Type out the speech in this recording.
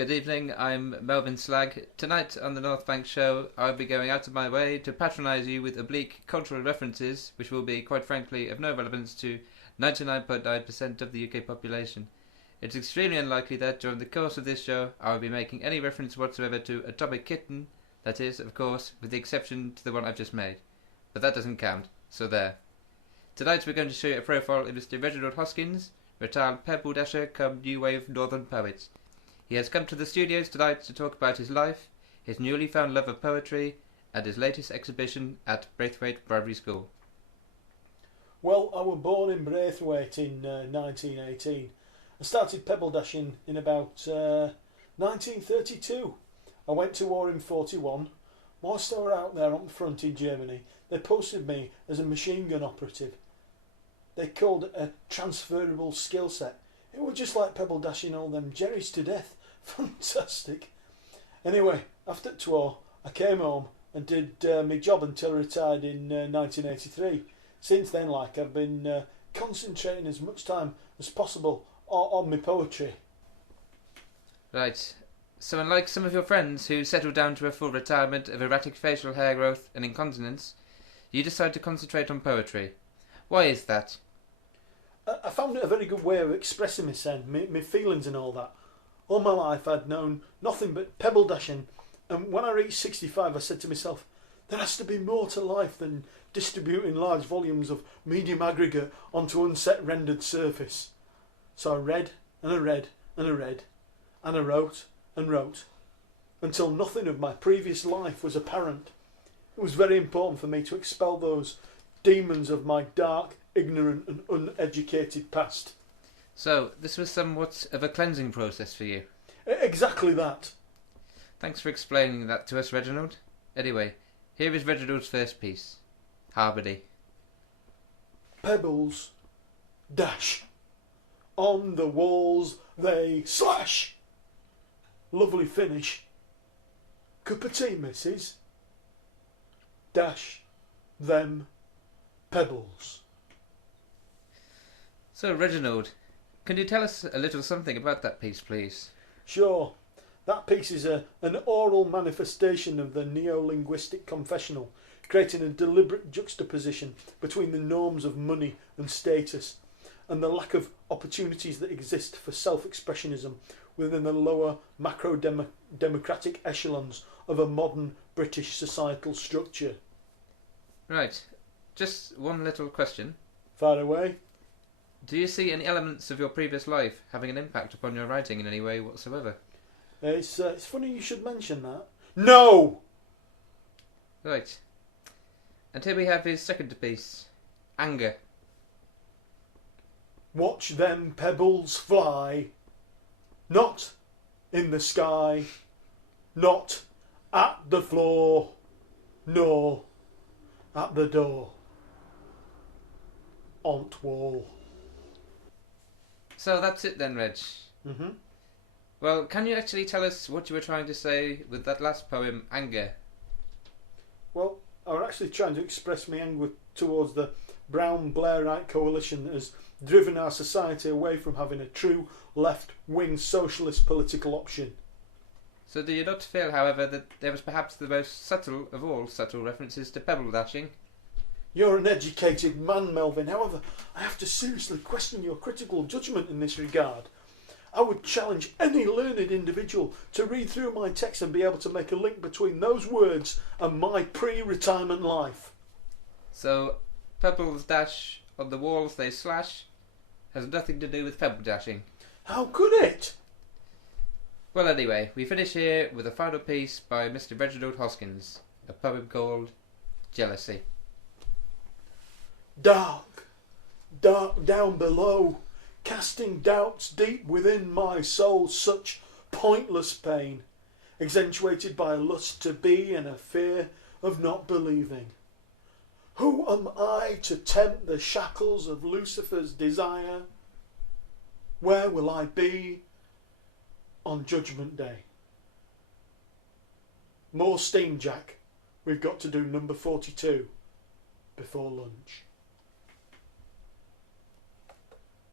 Good evening, I'm Melvin Slag. Tonight on the North Bank Show, I'll be going out of my way to patronise you with oblique cultural references, which will be, quite frankly, of no relevance to 99.9% of the UK population. It's extremely unlikely that, during the course of this show, I will be making any reference whatsoever to Atomic Kitten, that is, of course, with the exception to the one I've just made. But that doesn't count, so there. Tonight we're going to show you a profile of Mr. Reginald Hoskins, retired pebble dasher come new wave northern poet. He has come to the studios tonight to talk about his life, his newly found love of poetry, and his latest exhibition at Braithwaite Primary School. Well, I was born in Braithwaite in 1918. I started pebble dashing in about 1932. I went to war in 41. Whilst I was out there on the front in Germany, they posted me as a machine gun operative. They called it a transferable skill set. It was just like pebble dashing all them jerrys to death. Fantastic. Anyway, after the war, I came home and did my job until I retired in 1983. Since then, I've been concentrating as much time as possible on my poetry. Right. So unlike some of your friends who settled down to a full retirement of erratic facial hair growth and incontinence, you decide to concentrate on poetry. Why is that? I found it a very good way of expressing myself, my feelings and all that. All my life I'd known nothing but pebble dashing, and when I reached 65 I said to myself, there has to be more to life than distributing large volumes of medium aggregate onto unset rendered surface. So I read and I read and I read, and I wrote and wrote, until nothing of my previous life was apparent. It was very important for me to expel those demons of my dark, ignorant and uneducated past. So, this was somewhat of a cleansing process for you. Exactly that. Thanks for explaining that to us, Reginald. Anyway, here is Reginald's first piece. Harmony. Pebbles dash. On the walls they slash. Lovely finish. Cup of tea, missus. Dash them pebbles. So, Reginald, can you tell us a little something about that piece, please? Sure. That piece is an oral manifestation of the neo-linguistic confessional, creating a deliberate juxtaposition between the norms of money and status and the lack of opportunities that exist for self-expressionism within the lower macro-democratic echelons of a modern British societal structure. Right. Just one little question. Far away. Do you see any elements of your previous life having an impact upon your writing in any way whatsoever? It's funny you should mention that. No! Right. And here we have his second piece. Anger. Watch them pebbles fly. Not in the sky. Not at the floor. Nor at the door. On't wall. So that's it then, Reg. Mm-hmm. Well, can you actually tell us what you were trying to say with that last poem, Anger? Well, I was actually trying to express my anger towards the Brown Blairite coalition that has driven our society away from having a true left-wing socialist political option. So do you not feel, however, that there was perhaps the most subtle of all subtle references to pebble dashing? You're an educated man, Melvin. However, I have to seriously question your critical judgment in this regard. I would challenge any learned individual to read through my text and be able to make a link between those words and my pre-retirement life. So, pebbles dash, on the walls they slash, has nothing to do with pebble dashing. How could it? Well, anyway, we finish here with a final piece by Mr. Reginald Hoskins, a poem called Jealousy. Dark, dark down below, casting doubts deep within my soul, such pointless pain, accentuated by a lust to be and a fear of not believing. Who am I to tempt the shackles of Lucifer's desire? Where will I be on Judgment Day? More steam, Jack. We've got to do number 42 before lunch.